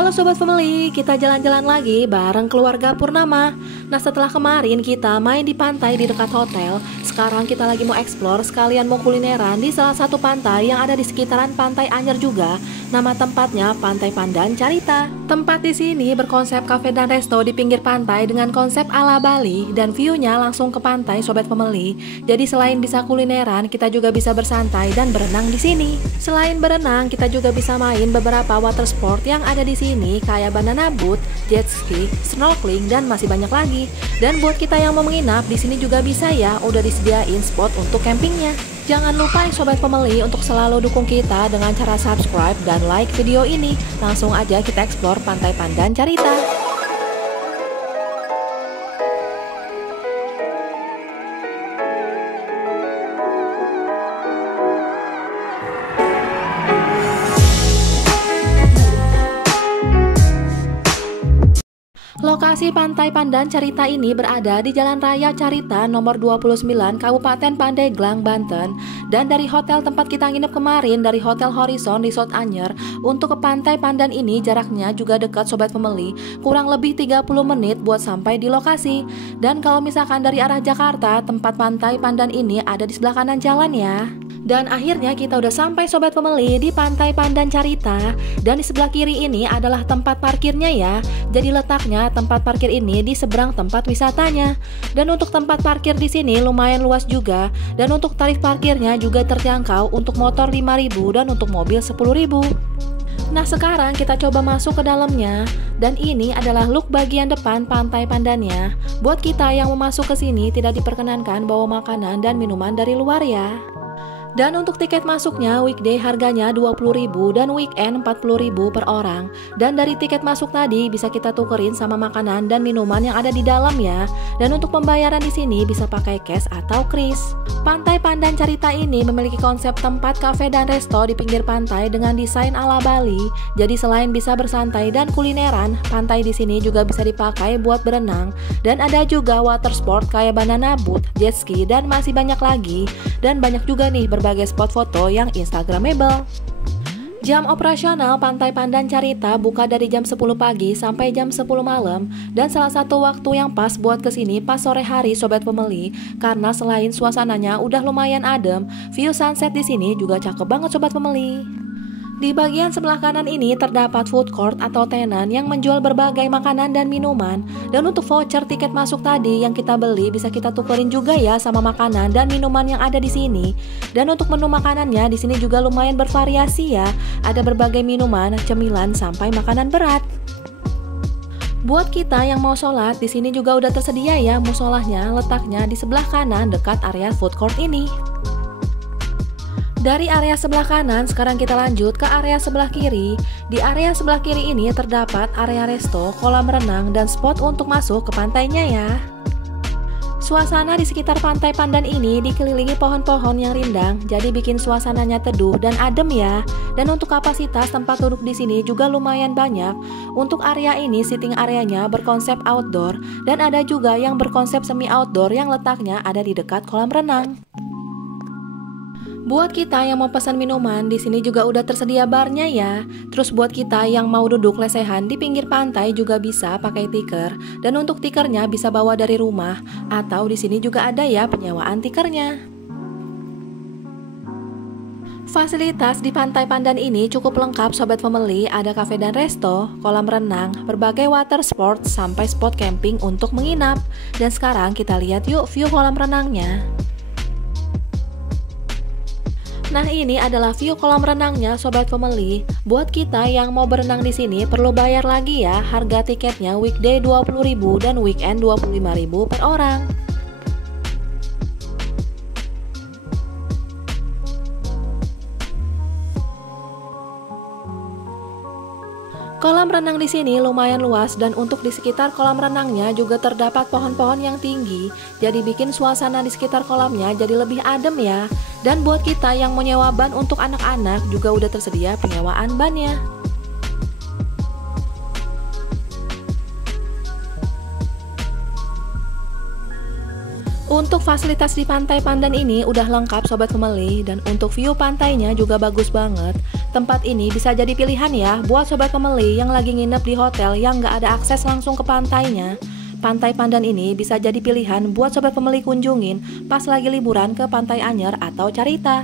Halo Sobat Family, kita jalan-jalan lagi bareng keluarga Purnama. Nah setelah kemarin kita main di pantai di dekat hotel, sekarang kita lagi mau explore sekalian mau kulineran di salah satu pantai yang ada di sekitaran Pantai Anyer juga. Nama tempatnya Pantai Pandan Carita. Tempat di sini berkonsep cafe dan resto di pinggir pantai dengan konsep ala Bali dan view-nya langsung ke pantai Sobat Family. Jadi selain bisa kulineran, kita juga bisa bersantai dan berenang di sini. Selain berenang, kita juga bisa main beberapa water sport yang ada di sini kayak banana boat, jet ski, snorkeling dan masih banyak lagi. Dan buat kita yang mau menginap di sini juga bisa ya, udah disediain spot untuk campingnya. Jangan lupa Sobat Family untuk selalu dukung kita dengan cara subscribe dan like video ini. Langsung aja kita explore Pantai Pandan Carita. Lokasi Pantai Pandan Carita ini berada di Jalan Raya Carita nomor 29 Kabupaten Pandeglang, Banten. Dan dari hotel tempat kita nginep kemarin, dari Hotel Horizon Resort Anyer, untuk ke Pantai Pandan ini jaraknya juga dekat Sobat Family, kurang lebih 30 menit buat sampai di lokasi. Dan kalau misalkan dari arah Jakarta, tempat Pantai Pandan ini ada di sebelah kanan jalan ya. Dan akhirnya kita udah sampai Sobat Family di Pantai Pandan Carita. Dan di sebelah kiri ini adalah tempat parkirnya ya. Jadi letaknya tempat parkir ini di seberang tempat wisatanya. Dan untuk tempat parkir di sini lumayan luas juga. Dan untuk tarif parkirnya juga terjangkau, untuk motor 5.000 dan untuk mobil 10.000. Nah sekarang kita coba masuk ke dalamnya. Dan ini adalah look bagian depan Pantai Pandannya. Buat kita yang mau masuk ke sini tidak diperkenankan bawa makanan dan minuman dari luar ya. Dan untuk tiket masuknya weekday harganya 20.000 dan weekend 40.000 per orang. Dan dari tiket masuk tadi bisa kita tukerin sama makanan dan minuman yang ada di dalam ya. Dan untuk pembayaran di sini bisa pakai cash atau kris. Pantai Pandan Carita ini memiliki konsep tempat kafe dan resto di pinggir pantai dengan desain ala Bali. Jadi selain bisa bersantai dan kulineran, pantai di sini juga bisa dipakai buat berenang. Dan ada juga water sport kayak banana boat, jet ski dan masih banyak lagi. Dan banyak juga nih berbagai spot foto yang instagramable. Jam operasional Pantai Pandan Carita buka dari jam 10 pagi sampai jam 10 malam. Dan salah satu waktu yang pas buat kesini pas sore hari Sobat Family, karena selain suasananya udah lumayan adem, view sunset di sini juga cakep banget Sobat Family. Di bagian sebelah kanan ini terdapat food court atau tenan yang menjual berbagai makanan dan minuman. Dan untuk voucher tiket masuk tadi yang kita beli bisa kita tukerin juga ya sama makanan dan minuman yang ada di sini. Dan untuk menu makanannya di sini juga lumayan bervariasi ya. Ada berbagai minuman, cemilan sampai makanan berat. Buat kita yang mau sholat di sini juga udah tersedia ya musolahnya, letaknya di sebelah kanan dekat area food court ini. Dari area sebelah kanan, sekarang kita lanjut ke area sebelah kiri. Di area sebelah kiri ini terdapat area resto, kolam renang, dan spot untuk masuk ke pantainya ya. Suasana di sekitar Pantai Pandan ini dikelilingi pohon-pohon yang rindang, jadi bikin suasananya teduh dan adem ya. Dan untuk kapasitas tempat duduk di sini juga lumayan banyak. Untuk area ini sitting areanya berkonsep outdoor, dan ada juga yang berkonsep semi outdoor yang letaknya ada di dekat kolam renang. Buat kita yang mau pesan minuman, di sini juga udah tersedia barnya ya. Terus buat kita yang mau duduk lesehan di pinggir pantai juga bisa pakai tikar. Dan untuk tikernya bisa bawa dari rumah, atau di sini juga ada ya penyewaan tikernya. Fasilitas di Pantai Pandan ini cukup lengkap Sobat Family. Ada cafe dan resto, kolam renang, berbagai water sport, sampai spot camping untuk menginap. Dan sekarang kita lihat yuk view kolam renangnya. Nah ini adalah view kolam renangnya Sobat Family. Buat kita yang mau berenang di sini perlu bayar lagi ya. Harga tiketnya weekday 20.000 dan weekend 25.000 per orang. Kolam renang di sini lumayan luas dan untuk di sekitar kolam renangnya juga terdapat pohon-pohon yang tinggi. Jadi bikin suasana di sekitar kolamnya jadi lebih adem ya. Dan buat kita yang mau nyewa ban untuk anak-anak juga udah tersedia penyewaan bannya. Untuk fasilitas di Pantai Pandan ini udah lengkap Sobat Family, dan untuk view pantainya juga bagus banget. Tempat ini bisa jadi pilihan ya buat sobat pemeli yang lagi nginep di hotel yang nggak ada akses langsung ke pantainya. Pantai Pandan ini bisa jadi pilihan buat sobat pemeli kunjungin pas lagi liburan ke Pantai Anyer atau Carita.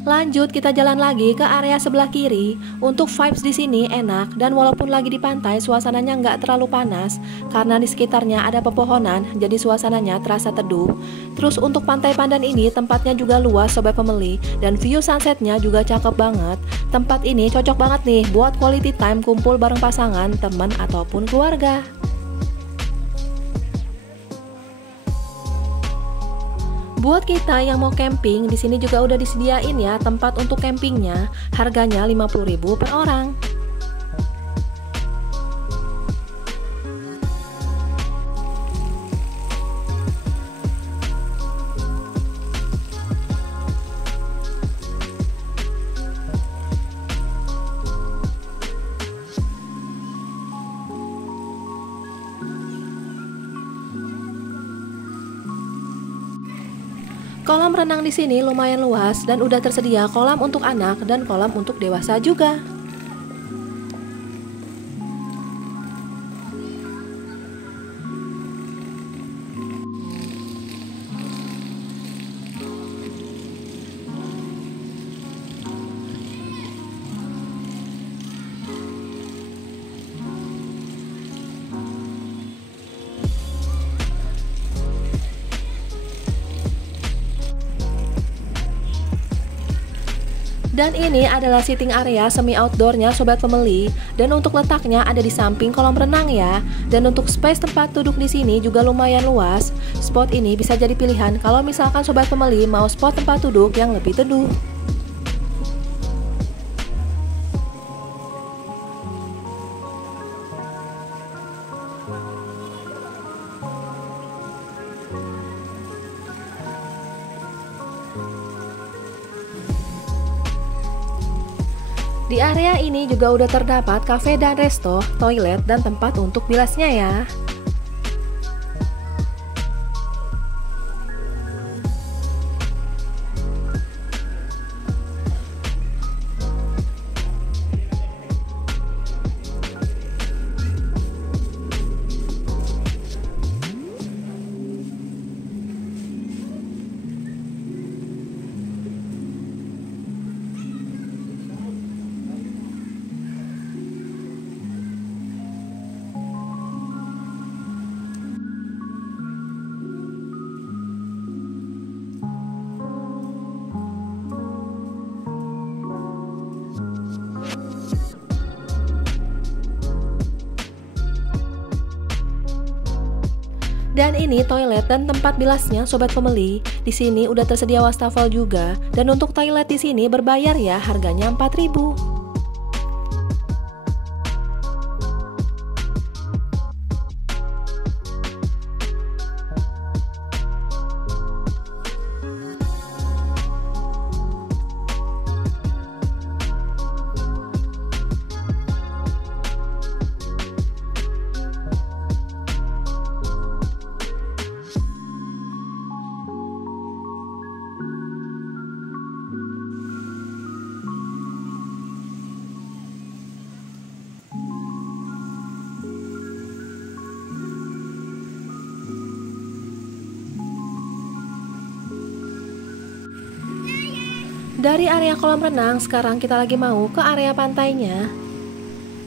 Lanjut kita jalan lagi ke area sebelah kiri. Untuk vibes di sini enak dan walaupun lagi di pantai suasananya nggak terlalu panas karena di sekitarnya ada pepohonan jadi suasananya terasa teduh. Terus untuk Pantai Pandan ini tempatnya juga luas sobat pemeli dan view sunsetnya juga cakep banget. Tempat ini cocok banget nih buat quality time kumpul bareng pasangan, teman ataupun keluarga. Buat kita yang mau camping, di sini juga udah disediain ya tempat untuk campingnya. Harganya 50.000 per orang. Kolam renang di sini lumayan luas dan udah tersedia kolam untuk anak dan kolam untuk dewasa juga. Dan ini adalah sitting area semi outdoornya sobat pemeli. Dan untuk letaknya ada di samping kolam renang ya. Dan untuk space tempat duduk di sini juga lumayan luas. Spot ini bisa jadi pilihan kalau misalkan sobat pemeli mau spot tempat duduk yang lebih teduh. Di area ini juga udah terdapat cafe dan resto, toilet, dan tempat untuk bilasnya ya. Dan ini toilet dan tempat bilasnya sobat pemeli. Di sini udah tersedia wastafel juga. Dan untuk toilet di sini berbayar ya, harganya 4.000. Dari area kolam renang, sekarang kita lagi mau ke area pantainya.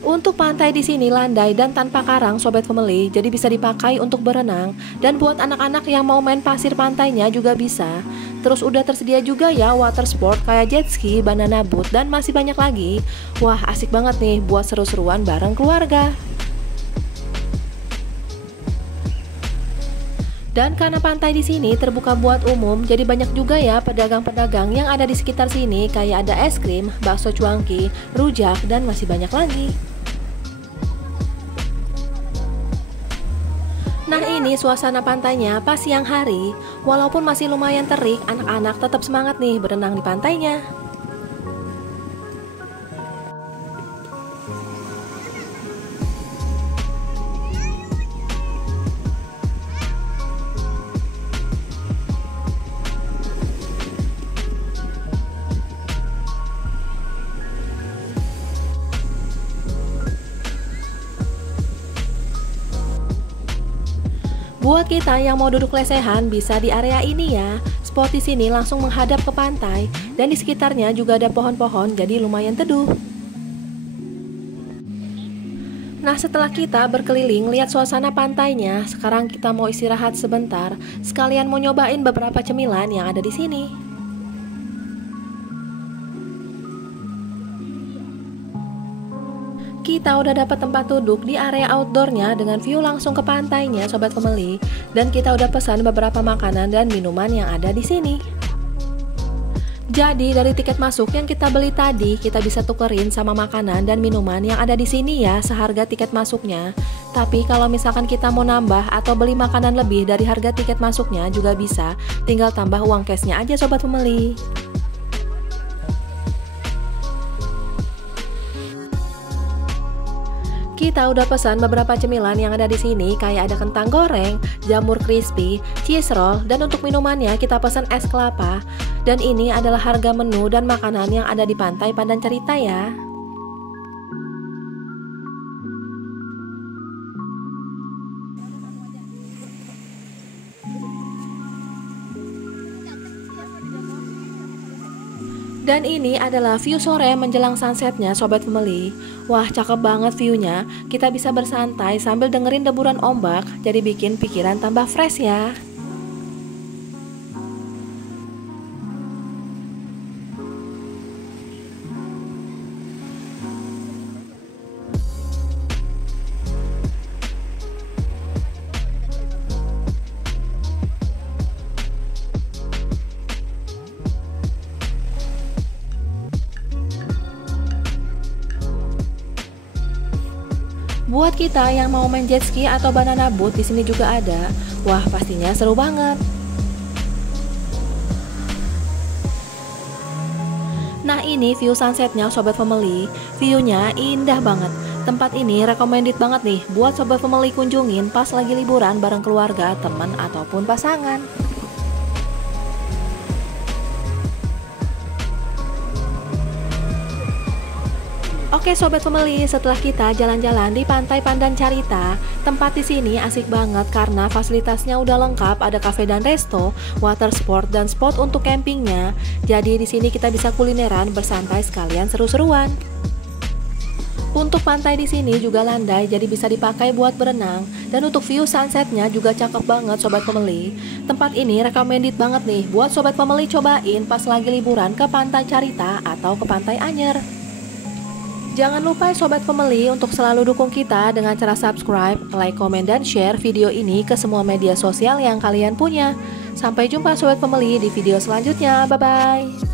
Untuk pantai di sini landai dan tanpa karang sobat pemeli, jadi bisa dipakai untuk berenang. Dan buat anak-anak yang mau main pasir pantainya juga bisa. Terus udah tersedia juga ya water sport kayak jet ski, banana boat, dan masih banyak lagi. Wah, asik banget nih buat seru-seruan bareng keluarga. Dan karena pantai di sini terbuka buat umum, jadi banyak juga ya pedagang-pedagang yang ada di sekitar sini, kayak ada es krim, bakso cuangki, rujak, dan masih banyak lagi. Nah ini suasana pantainya pas siang hari. Walaupun masih lumayan terik, anak-anak tetap semangat nih berenang di pantainya. Buat kita yang mau duduk lesehan bisa di area ini ya. Spot di sini langsung menghadap ke pantai dan di sekitarnya juga ada pohon-pohon jadi lumayan teduh. Nah, setelah kita berkeliling lihat suasana pantainya, sekarang kita mau istirahat sebentar, sekalian mau nyobain beberapa cemilan yang ada di sini. Kita udah dapat tempat duduk di area outdoornya dengan view langsung ke pantainya, sobat pembeli. Dan kita udah pesan beberapa makanan dan minuman yang ada di sini. Jadi dari tiket masuk yang kita beli tadi, kita bisa tukerin sama makanan dan minuman yang ada di sini ya, seharga tiket masuknya. Tapi kalau misalkan kita mau nambah atau beli makanan lebih dari harga tiket masuknya juga bisa, tinggal tambah uang cashnya aja sobat pembeli. Kita udah pesan beberapa cemilan yang ada di sini, kayak ada kentang goreng, jamur crispy, cheese roll, dan untuk minumannya kita pesan es kelapa. Dan ini adalah harga menu dan makanan yang ada di Pantai Pandan Carita ya. Dan ini adalah view sore menjelang sunsetnya sobat pembeli. Wah, cakep banget viewnya. Kita bisa bersantai sambil dengerin deburan ombak, jadi bikin pikiran tambah fresh ya. Buat kita yang mau main jet ski atau banana boat, di sini juga ada. Wah, pastinya seru banget. Nah, ini view sunsetnya sobat family. Viewnya indah banget. Tempat ini recommended banget nih buat sobat family kunjungin pas lagi liburan bareng keluarga, teman ataupun pasangan. Oke sobat family, setelah kita jalan-jalan di Pantai Pandan Carita, tempat di sini asik banget karena fasilitasnya udah lengkap, ada cafe dan resto, water sport dan spot untuk campingnya. Jadi di sini kita bisa kulineran, bersantai sekalian seru-seruan. Untuk pantai di sini juga landai, jadi bisa dipakai buat berenang. Dan untuk view sunsetnya juga cakep banget sobat family. Tempat ini recommended banget nih buat sobat family cobain pas lagi liburan ke Pantai Carita atau ke Pantai Anyer. Jangan lupa sobat family untuk selalu dukung kita dengan cara subscribe, like, komen, dan share video ini ke semua media sosial yang kalian punya. Sampai jumpa sobat family di video selanjutnya. Bye-bye.